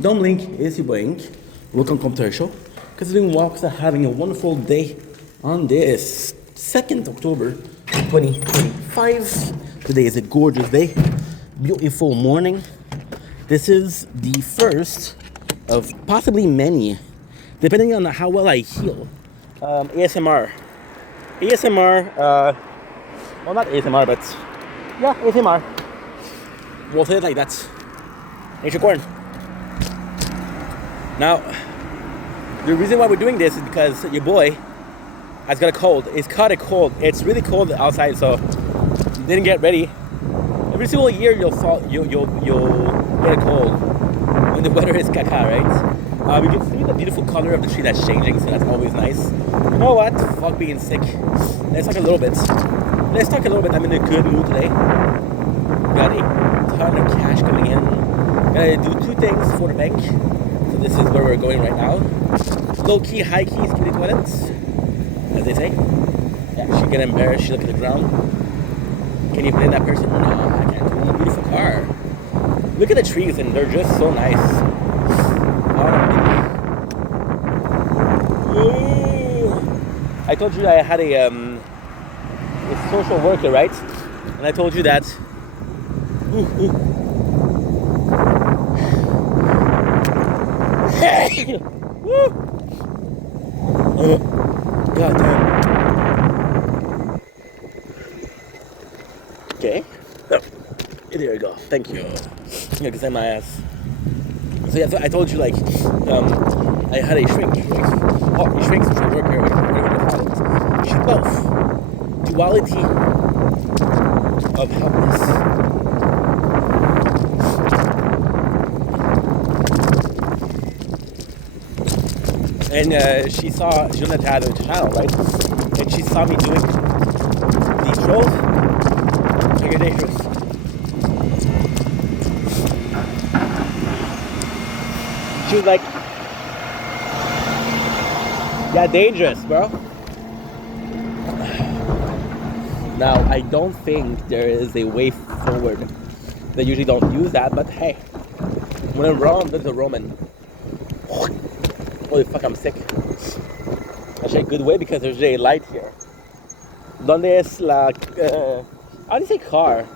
Don't blink, it's your blink. Welcome to our show. Considering walks are having a wonderful day on this 2nd October 2025. Today is a gorgeous day, beautiful morning. This is the first of possibly many, depending on how well I heal. ASMR. Well, not ASMR, but yeah, ASMR. We'll say it like that. Nature corn. Now, the reason why we're doing this is because your boy has got a cold. It's caught a cold. It's really cold outside, so didn't get ready. Every single year you'll get a cold when the weather is caca, right? We can see the beautiful color of the tree that's changing, so that's always nice. You know what? Fuck being sick. Let's talk a little bit. I'm in a good mood today. Got a ton of cash coming in. Gotta do two things for the bank. So this is where we're going right now. Low key, high key, security toilets, as they say. Yeah, she get embarrassed. She look at the ground. Can you blame that person? No, I can't. It's a beautiful car. Look at the trees, and they're just so nice. I told you I had a social worker, right? And I told you that. God damn. Okay. Oh, there you go. Thank you. Yeah, because I'm my ass. So yeah, so I told you like I had a shrink. A shrink social worker, whatever you call it. She's both. Duality of helpless. And she wanted to have a channel, right? And she saw me doing these strolls. Like, they're dangerous. She was like, yeah, dangerous, bro. Now, I don't think there is a way forward. They usually don't use that, but hey, when in Rome, there's a Roman. Holy fuck, I'm sick. Actually, a good way because there's a light here. Donde es la... how do you say car?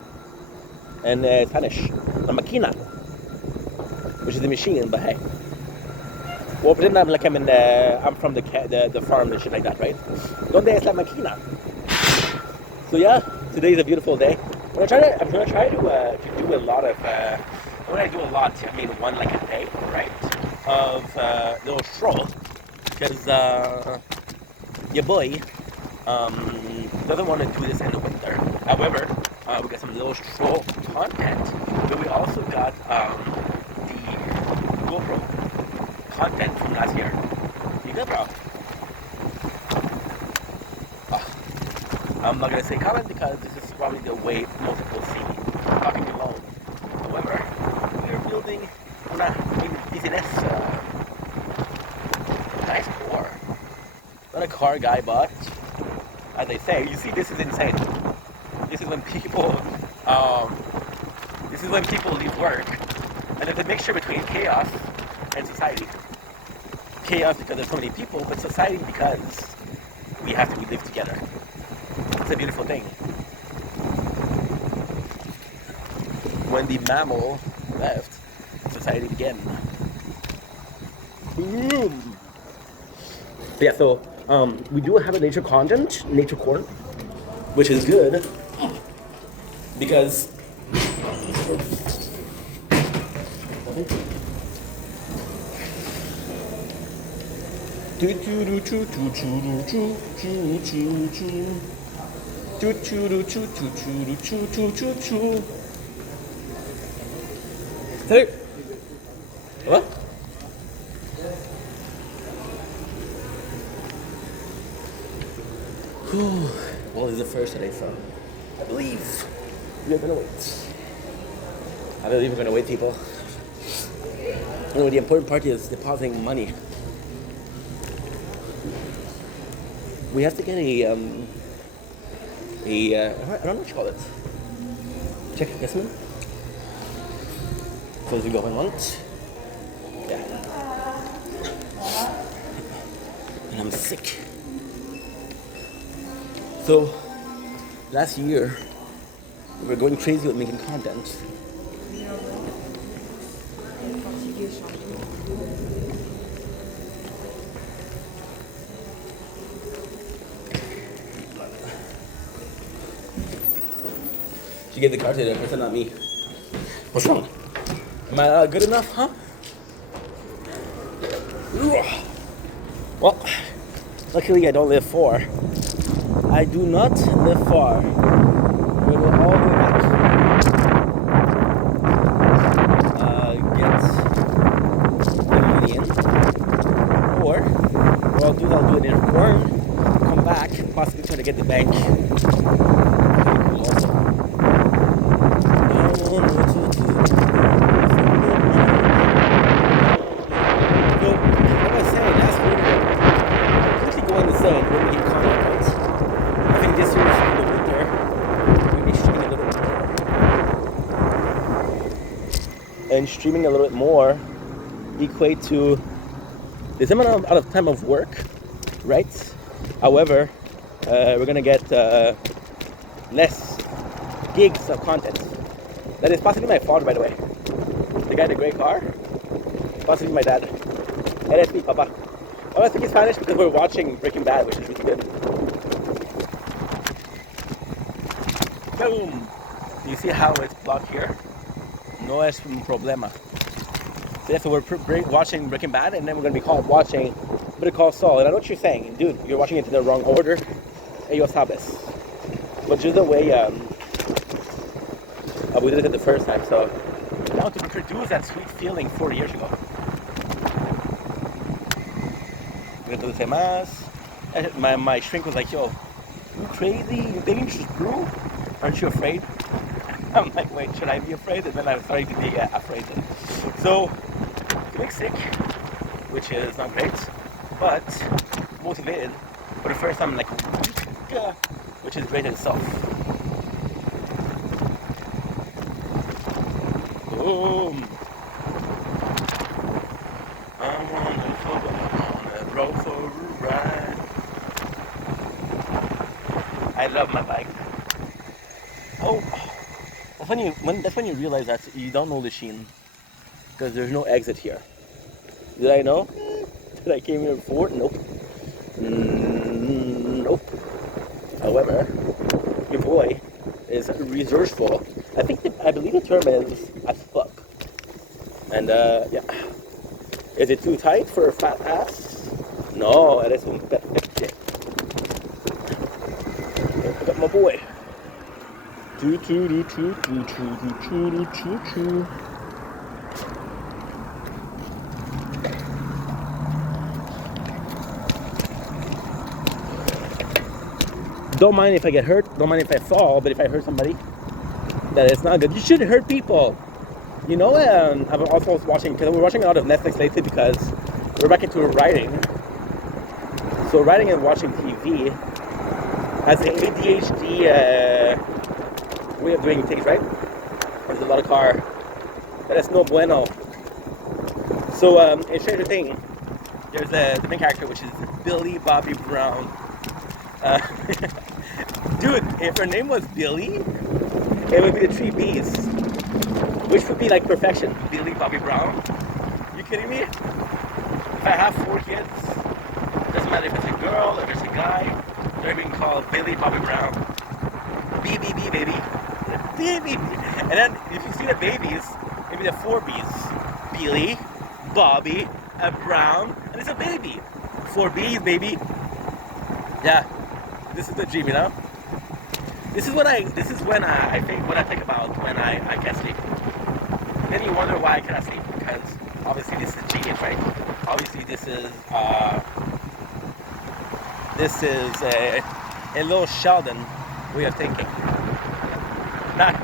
In Spanish. La máquina. Which is the machine, but hey. Well, pretend I'm like I'm from the farm and shit like that, right? Donde es la máquina? So yeah, today's a beautiful day. I'm gonna try to do a lot of... when I do a lot, I mean one like a day, right? Of little stroll, because your boy doesn't want to do this in the winter. However, we got some little stroll content, but we also got the GoPro content from last year. You good, bro? I'm not gonna say comment because this is probably the way most people see me talking alone. However, we're building business. Nice car. Not a car guy, but as they say, you see, this is insane. This is when people leave work, and there's a mixture between chaos and society. Chaos because there's so many people, but society because we have to live together. It's a beautiful thing. When the mammal left, society began. Boom. Yeah, so we do have a nature content, nature corn, which is good because hey, what? Well, this is the first that I found. I believe we're gonna wait. I believe we're gonna wait, people. You know, the important part is depositing money. We have to get I don't know what you call it. Check this one. Close the going once. Yeah. And I'm sick. So last year we were going crazy with making content. She gave the car to the person, not me. What's wrong? Am I not good enough, huh? Well, luckily I don't live far. I do not live far. We go all the way back. Get the money in. Or what I'll do it in Rome, come back, possibly try to get the bank. Also. Going insane when we get content, right? I think this year in the winter, we'll be streaming a little bit more. And streaming a little bit more equate to this amount of time of work, right? However, we're gonna get less gigs of content. That is possibly my father, by the way. The guy in the gray car, possibly my dad. Eres mi papa. Oh, I speak Spanish because we're watching Breaking Bad, which is really good. Boom! You see how it's blocked here? No es un problema. So yeah, so we're watching Breaking Bad, and then we're going to be watching Better Call Saul. And I know what you're saying. Dude, you're watching it in the wrong order. Ellos sabes. But just the way we did it the first time. So now to produce that sweet feeling 40 years ago. My shrink was like, yo, you crazy? You think you just grew? Aren't you afraid? I'm like, wait, should I be afraid? And then I'm starting to be afraid. So, feeling sick, which is not great, but motivated for the first time in like a week, which is great in itself. Boom. Roll for a ride. I love my bike. Oh, that's when you realize that you don't know the Sheen, because there's no exit here. Did I know? Did I came here before? Nope. Nope. However, your boy is resourceful. I believe the term is as fuck. And yeah, is it too tight for a fat ass? No, eres un perfecto. I got my boy. Don't mind if I get hurt. Don't mind if I fall. But if I hurt somebody, that is not good. You shouldn't hurt people. You know, I'm also watching, because we're watching a lot of Netflix lately because we're back into writing. So writing and watching TV has an ADHD way of doing things, right? There's a lot of car. That is no bueno. So in Stranger Things, there's the main character, which is Billy Bobby Brown. Dude, if her name was Billy, it would be the 3 B's, which would be like perfection. Billy Bobby Brown. You kidding me? If I have 4 kids, doesn't matter if it's a girl or it's a guy, they're being called Billy Bobby Brown. BBB baby. BBB. And then if you see the babies, maybe the 4 B's. Billy, Bobby, a Brown, and it's a baby. 4 B's, baby. Yeah. This is the dream, you know? This is when I think about when I can't sleep. Then you wonder why I cannot sleep, because obviously this is genius, right? Obviously this is a little Sheldon way of thinking. Not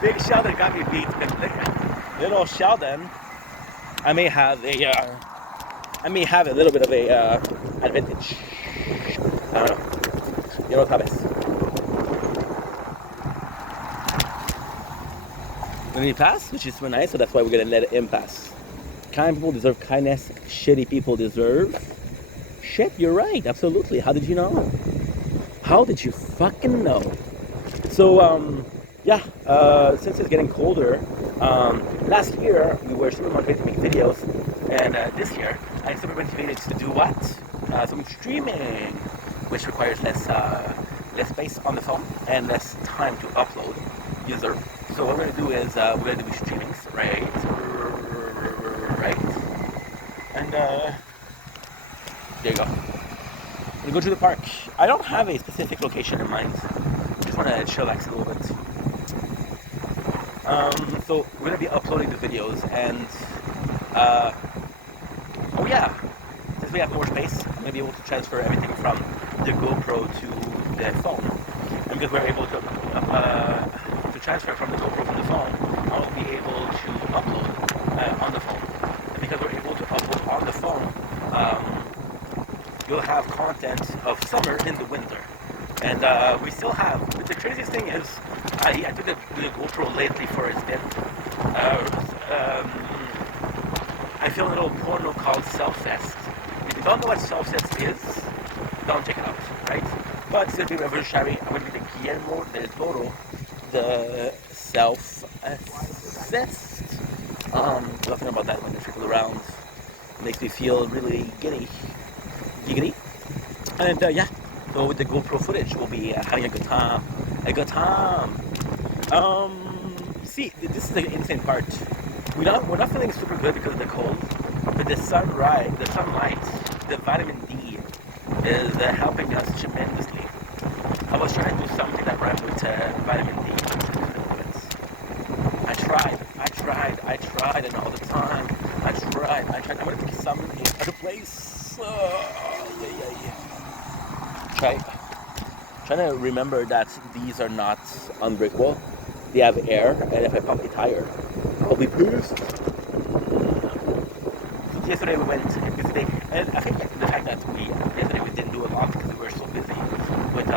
Big Sheldon got me beat, but little Sheldon, I may have a little bit of a advantage. I don't know. You know, sabes. Let me pass, which is so nice, so that's why we're gonna let him pass. Kind people deserve kindness. Shitty people deserve shit. You're right. Absolutely. How did you know? How did you fucking know? So, yeah, since it's getting colder, last year we were super motivated to make videos, and this year I'm super motivated to do what? Some streaming, which requires less space on the phone and less time to upload user. So what we're gonna do is we're gonna do streamings, right? And there you go. I'm gonna go to the park. I don't have a specific location in mind. I just want to chillax a little bit. So we're gonna be uploading the videos, and oh yeah, since we have more space, I'm gonna be able to transfer everything from the GoPro to the phone. And because we're able to transfer from the GoPro from the phone, I'll be able to upload on the phone. And because we're able to upload on the phone, you'll have content of summer in the winter. And we still have, but the craziest thing is, I took the GoPro lately for a stint. I filmed a little porno called Self-Fest. If you don't know what Self-Fest is, don't check it out, right? But it's going to be revolutionary. I'm going to be the Guillermo del Toro, the Self-Fest. Talking about that when I trickle around. It makes me feel really giggity. And yeah, so with the GoPro footage, we'll be having a good time. See, this is the insane part. We're not feeling super good because of the cold, but the sunlight, the vitamin D is helping us tremendously. I was trying to do something that rhymed with vitamin D. I tried, and all the time. I tried. I'm gonna pick some other place. Yeah. Trying to remember that these are not unbreakable. They have air, and if I pop a tire, I'll be pissed. So yesterday we went a busy day, and I think the fact that yesterday we didn't do a lot because we were so busy with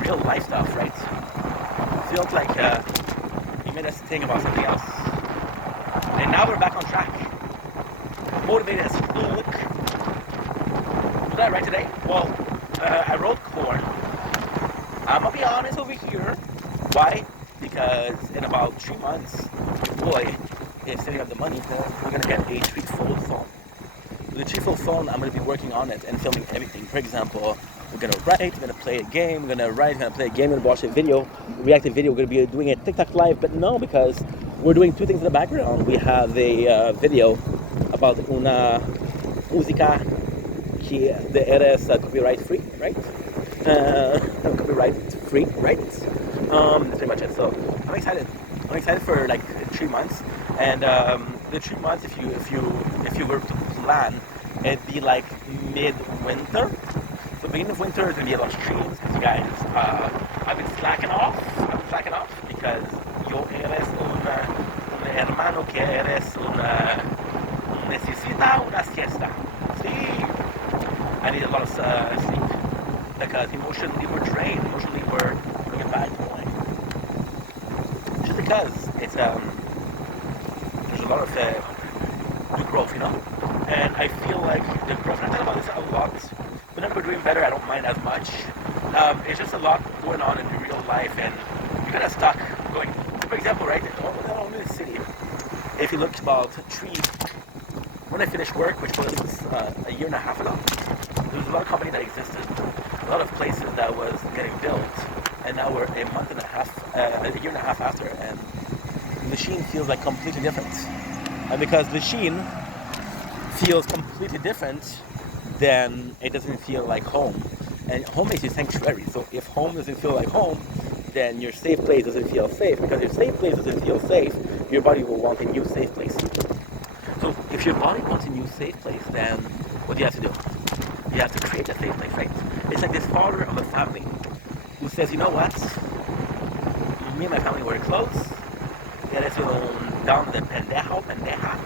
real life stuff, right? It felt like he made us think about something else. And now we're back on track. Motivated as fuck. What did I write today? Well, I wrote corn. I'm gonna be honest over here. Why? Because in about 3 months, boy is setting up the money. We're gonna get a threefold phone. With the threefold phone, I'm gonna be working on it and filming everything. For example, we're gonna write, we're gonna play a game, we're gonna write, we're gonna play a game, we're gonna watch a video, reactive video. We're gonna be doing a TikTok live, but no, because we're doing two things in the background. We have a video about una música que eres copyright free, right? Copyright free, right? That's pretty much it. So I'm excited. I'm excited for like 3 months, and the 3 months, if you were to plan, it'd be like mid-winter. So beginning of winter, there's gonna be a lot of streams because you guys, I've been slacking off. Because yo eres un hermano que eres necesita una siesta. Sí. I need a lot of sleep because emotionally we're drained. Emotionally we're in a bad point. Just because it's there's a lot of new growth, you know. And I feel like the growth. I talk about this a lot. Whenever we're doing better, I don't mind as much. It's just a lot going on in real life, and you're kind of stuck going. For example, right? Only the city. If you look about when I finished work, which was a year and a half ago, there was a lot of company that existed, a lot of places that was getting built, and now we're a year and a half after, and the machine feels like completely different. And because the machine feels completely different, then it doesn't feel like home. And home is your sanctuary. So if home doesn't feel like home, then your safe place doesn't feel safe. Because your safe place doesn't feel safe, your body will want a new safe place. So if your body wants a new safe place, then what do you have to do? You have to create a safe place, right? It's like this father of a family who says, you know what? Me and my family were close. Eres un down the pendeja.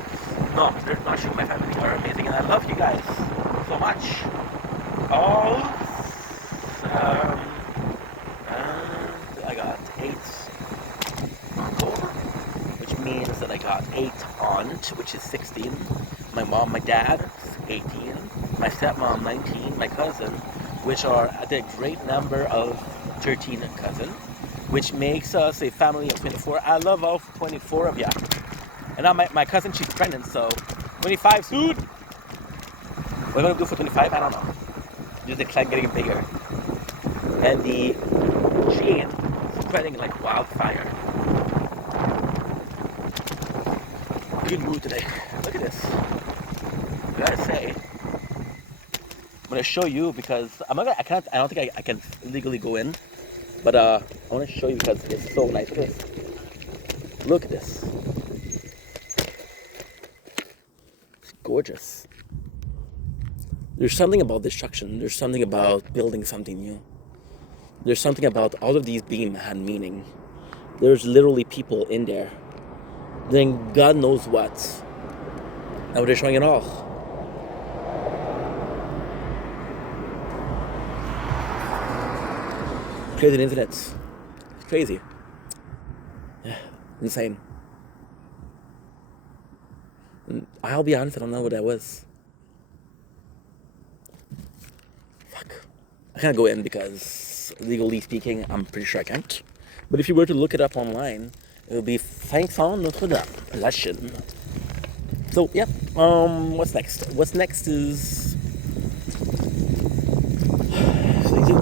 No, they're not true. My family are amazing, and I love you guys so much. I got 8 October, which means that I got 8 aunt, which is 16, my mom, my dad, 18, my stepmom, 19, my cousin, which are at a great number of 13 cousins, which makes us a family of 24. I love all 24 of you. And now my cousin, she's pregnant, so 25 soon. What am I gonna do for 25? I don't know. Just the clan getting bigger. And the gene spreading like wildfire. Good mood today. Look at this. I gotta say, I'm gonna show you because I don't think I can legally go in, but I want to show you because it's so nice. Look at this. Look at this. It's gorgeous. There's something about destruction. There's something about building something new. There's something about all of these beams had meaning. There's literally people in there doing God knows what. And we're destroying it all. Crazy internet. It's crazy. Yeah, insane. And I'll be honest, I don't know what that was. Fuck. I can't go in because legally speaking, I'm pretty sure I can't. But if you were to look it up online, it would be Saint-Saëns Notre-Dame. Russian. So yeah, what's next? What's next is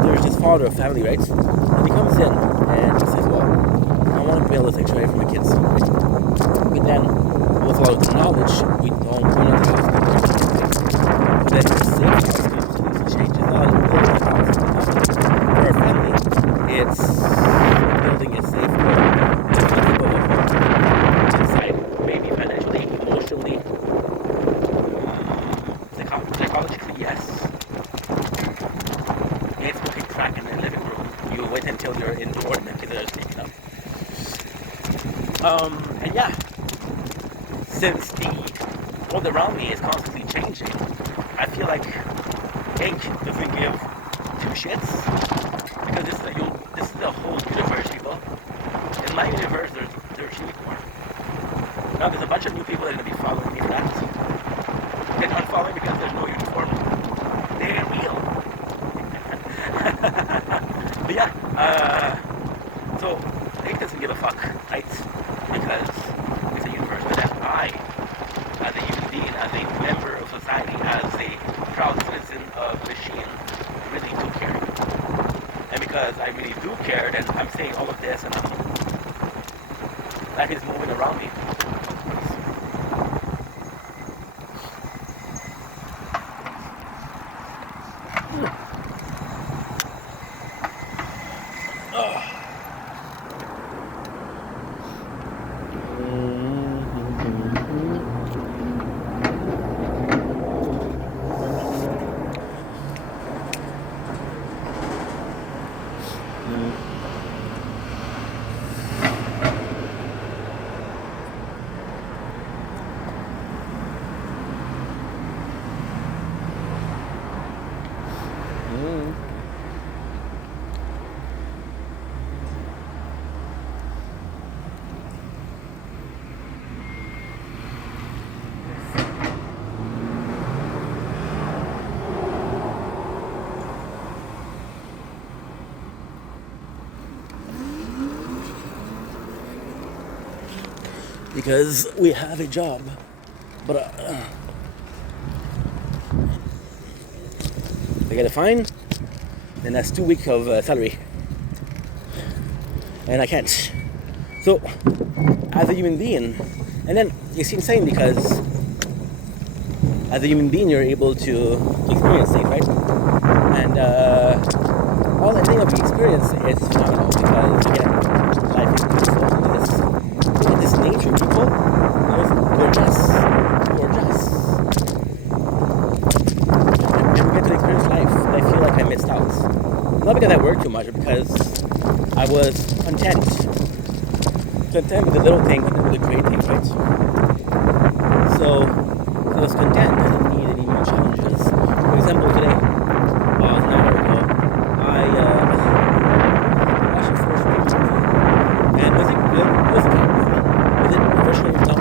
there's this father of family, right? And he comes in and he says, well, I want to build a sanctuary for my kids. Right? But then, with a lot of knowledge, we're not house. Then the safe house changes out and building a house. For our family, it's building a safe inside, maybe financially, emotionally, psychologically, yes. It's looking crack in the living room. You wait until you're indoor and the kids are taken up. And yeah, since the world around me is constantly changing, I feel like ink doesn't give two shits because this is the whole universe, people. In my universe, there's unicorn. Now there's a bunch of new people that are gonna be following me for that. They're not following because there's no uniform. They're real. But yeah, so ink doesn't give a fuck, right? Because it's a universe. But then I, as a human being, as a member of society, as a proud citizen of the machine, really do care. And because I really do care, then I'm saying all of this, and life is moving around me. Because we have a job, but I get a fine, and that's 2 weeks of salary, and I can't. So, as a human being, and then it's insane because as a human being, you're able to experience things, right? And all the thing of the experience is phenomenal because again, life is beautiful. Look at this nature, people. It's gorgeous. Gorgeous. And we get to experience life. And I feel like I missed out. Not because I worked too much, but because I was content. Content with the little thing, content with the great things, right? So I was content. I didn't need any more challenges. For example, today, an hour ago, I watched a first rate movie. And was it good? It was okay. Was it professionally done?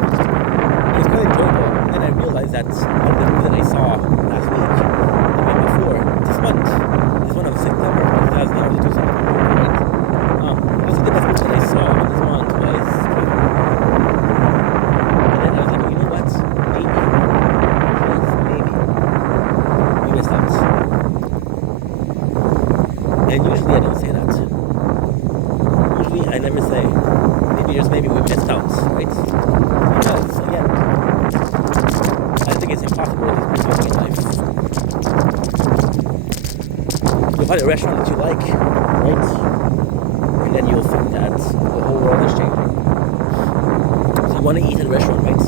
find a restaurant that you like, right? And then you'll find that the whole world is changing. So you want to eat at a restaurant, right?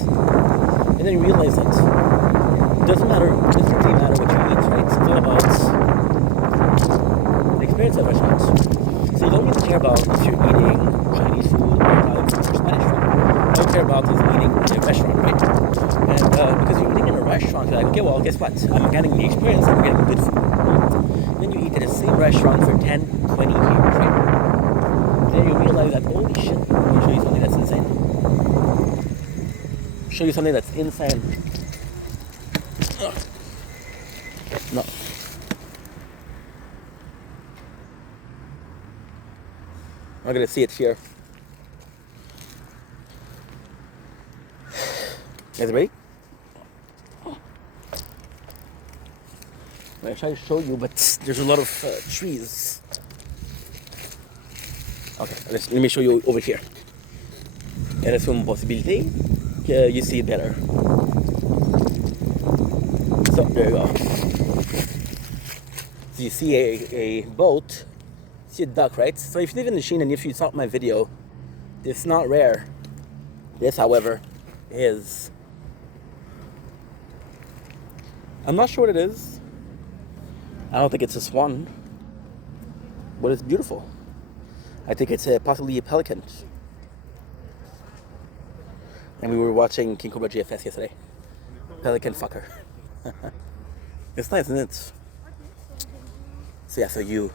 And then you realize that it doesn't really matter what you eat, right? It's all about the experience at restaurants. So you don't need to care about if you're eating Chinese food or Italian food or Spanish food. All you care about is eating in a restaurant, right? And because you're eating in a restaurant, you're like, okay, well, guess what? I'm getting the experience, I'm getting good food. Then you eat at the same restaurant for 10, 20 years, right? Then you realize that, holy shit, let me show you something that's insane. Show you something that's insane. No. I'm gonna see it here. You guys ready? I'm trying to show you, but there's a lot of trees. Okay, let me show you over here. And it's une possibilité que you see it better. So there you go. So you see a boat, see a duck, right? So if you live in the Sheen and if you saw my video, it's not rare. This, however, is. I'm not sure what it is. I don't think it's a swan, but it's beautiful. I think it's possibly a pelican. And we were watching King Cobra GFS yesterday. Pelican fucker. It's nice, isn't it? So yeah, so you.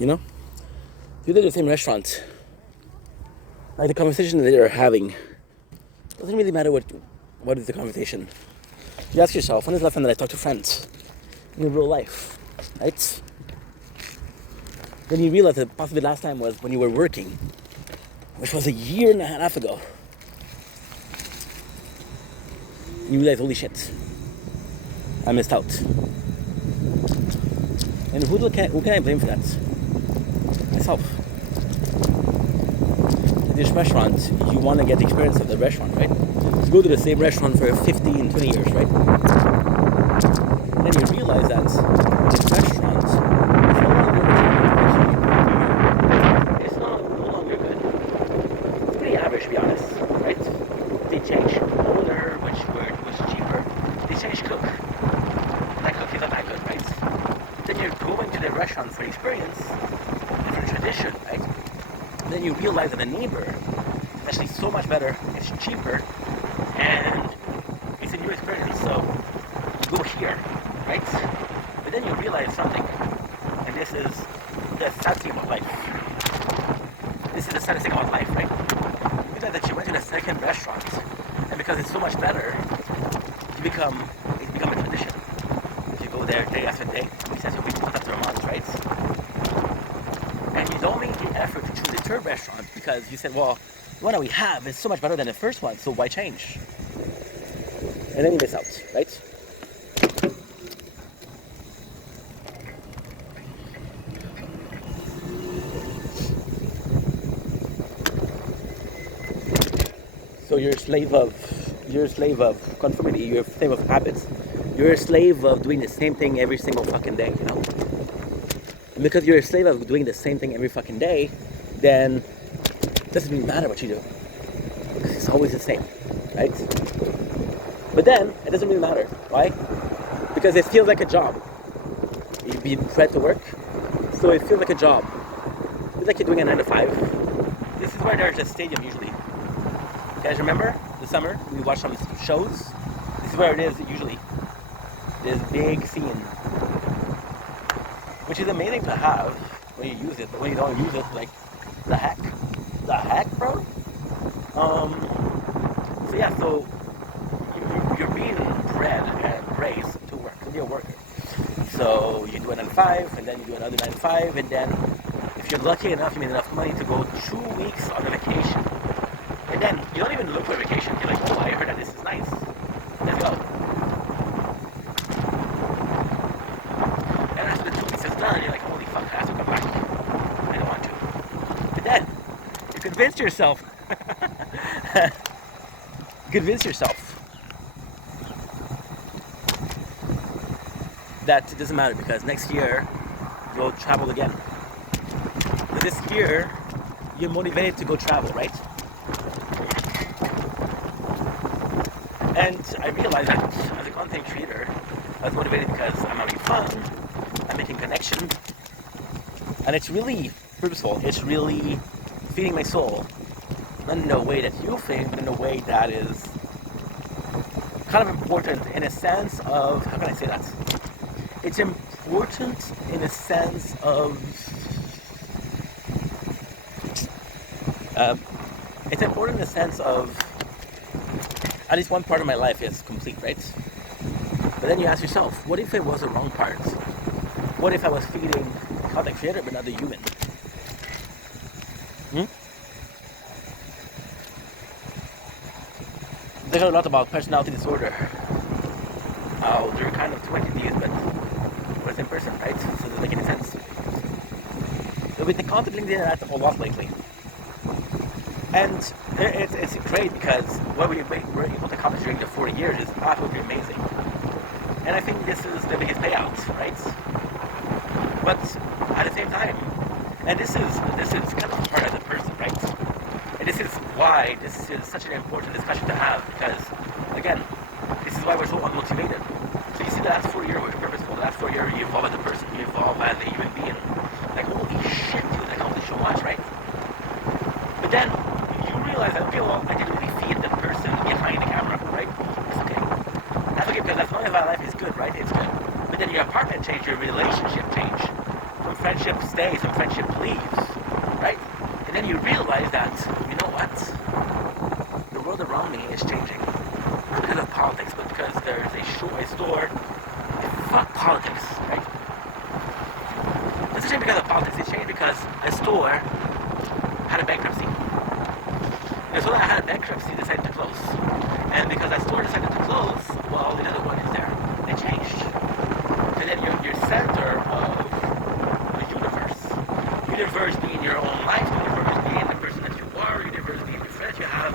You know? You're at the same restaurant. Like the conversation that they're having, doesn't really matter what is the conversation. You ask yourself, when is the last time that I talked to friends in real life, right? Then you realize that possibly the last time was when you were working, which was a year and a half ago. You realize, holy shit, I missed out. And who can I blame for that? Myself. This restaurant, you want to get the experience of the restaurant, right? You go to the same restaurant for 15, 20 years, right? And then you realize that this restaurant is no longer good. It's pretty average, to be honest, right? They changed owner, which was cheaper. They changed cook. That cook isn't that good, right? Then you're going to the restaurant for experience, different tradition, right? Then you realize that the neighbor is actually so much better, it's cheaper, and it's a new experience. So you go here, right? But then you realize something, and this is the sad thing about life. This is the saddest thing about life, right? You realize that you went to the second restaurant, and because it's so much better, it's become a tradition. You go there day after day, week after week, month after month, right? And you don't make the effort to choose a third restaurant because you said, well, the one that we have is so much better than the first one, so why change? And then you miss out, right? So you're a slave of conformity, you're a slave of habits. You're a slave of doing the same thing every single fucking day, you know? And because you're a slave of doing the same thing every fucking day, then it doesn't really matter what you do. Because it's always the same, right? But then, it doesn't really matter. Why? Because it feels like a job. You'd be bred to work, so it feels like a job. It's like you're doing a 9 to 5. This is where there's a stadium usually. You guys remember the summer? We watched some shows. This is where it is usually. This big scene. Which is amazing to have when you use it, but when you don't use it, like, the heck? The heck, bro? So yeah, so you're being bred and raised to work, to be a worker. So you do a 9 to 5, and then you do another 9 to 5, and then if you're lucky enough, you made enough money to go 2 weeks on a vacation. And then you don't even look for a vacation. You're like, oh, I heard that this is nice. Let's go. And after the 2 weeks is done, you're like, holy fuck, I have to come back. I don't want to. And then you convince yourself convince yourself that it doesn't matter because next year you'll travel again. But this year you're motivated to go travel, right? And I realized that as a content creator, I was motivated because I'm having fun, I'm making connection, and it's really purposeful. It's really feeding my soul, not in a way that you think, but in a way that is kind of important in a sense of, how can I say that? It's important in a sense of, it's important in the sense of, at least one part of my life is complete, right? But then you ask yourself, what if it was the wrong part? What if I was feeding content creator but not the human? They got a lot about personality disorder. How they're kind of two entities, but we're the same person, right? So it doesn't make any sense. So we've been contemplating that a lot lately. And it's great because what we're able to accomplish during the 4 years is absolutely amazing. And I think this is the biggest payout, right? But at the same time, and this is kind of hard as a person, right? And this is why this is such an important discussion to have because, again, this is why we're so unmotivated. So you see the last 4 years were purposeful. The last 4 years you evolve as a person, you evolve as a human being. Like, holy shit, dude, I accomplished so much, right? But then you realize that, okay, well, I didn't really feed the person behind the camera, right? It's okay. That's okay because as long as my life is good, right? It's good. But then your apartment change, your relationship change. Some friendship stays, some friendship leaves, right? And then you realize that, you know what? The world around me is changing. Not because of politics, but because there's a store. Fuck politics, right? It's not changed because of politics. It's changed because a store had a bankruptcy. And so that had a bankruptcy decided to close. And because that store decided to close, well, another one is there. It changed. And then your center of the universe. Universe being your own life, universe being the person that you are, universe being the friends you have,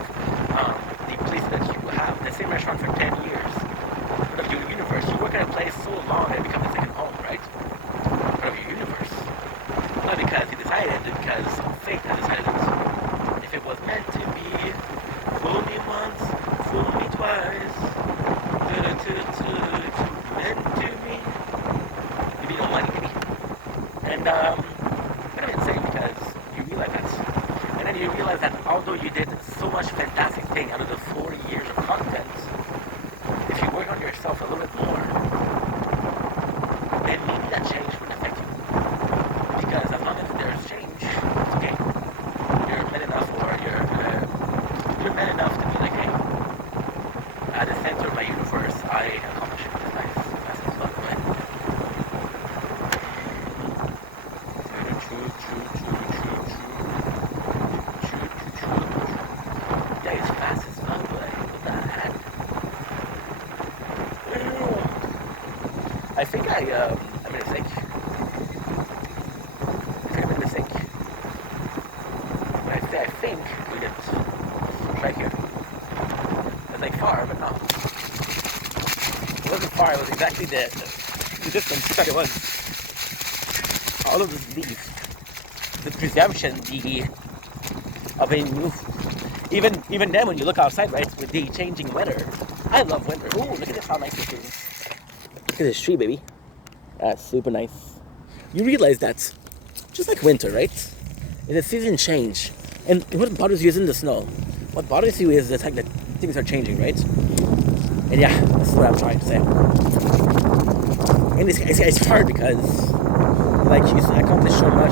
the place that you have, the same restaurant for 10 years. Of your universe. You work at a place so long that it becomes a second home, right? Part of your universe. Not because you decided it, because fate has decided it. If it was meant to be, fool me once, fool me twice. Meant to me. Maybe you don't like me. And kind of insane because you realize that. And then you realize that although you did so much fantastic thing out of the 4 years of content, if you work on yourself a little bit more, then maybe that change wouldn't affect you. Because as long as there's change, it's okay. You're man enough, or you're man enough to be like, hey, at the center of my universe, I accomplish it. It's nice. That's as fuck, man. Yeah, it's fast as fuck, but what the heck? I think I made a mistake. When I say I think, we did right here. It's like far, but no. It wasn't far, it was exactly the distance that it was. All of this leaf, the presumption, of a new, even then when you look outside, right, with the changing weather. I love winter. Ooh, look at this, how nice this is. Look at this tree, baby. That's super nice. You realize that, just like winter, right? In the season change. And what bothers you isn't the snow. What bothers you is the fact that things are changing, right? And yeah, that's what I'm trying to say. And it's hard because, like, you accomplish so much.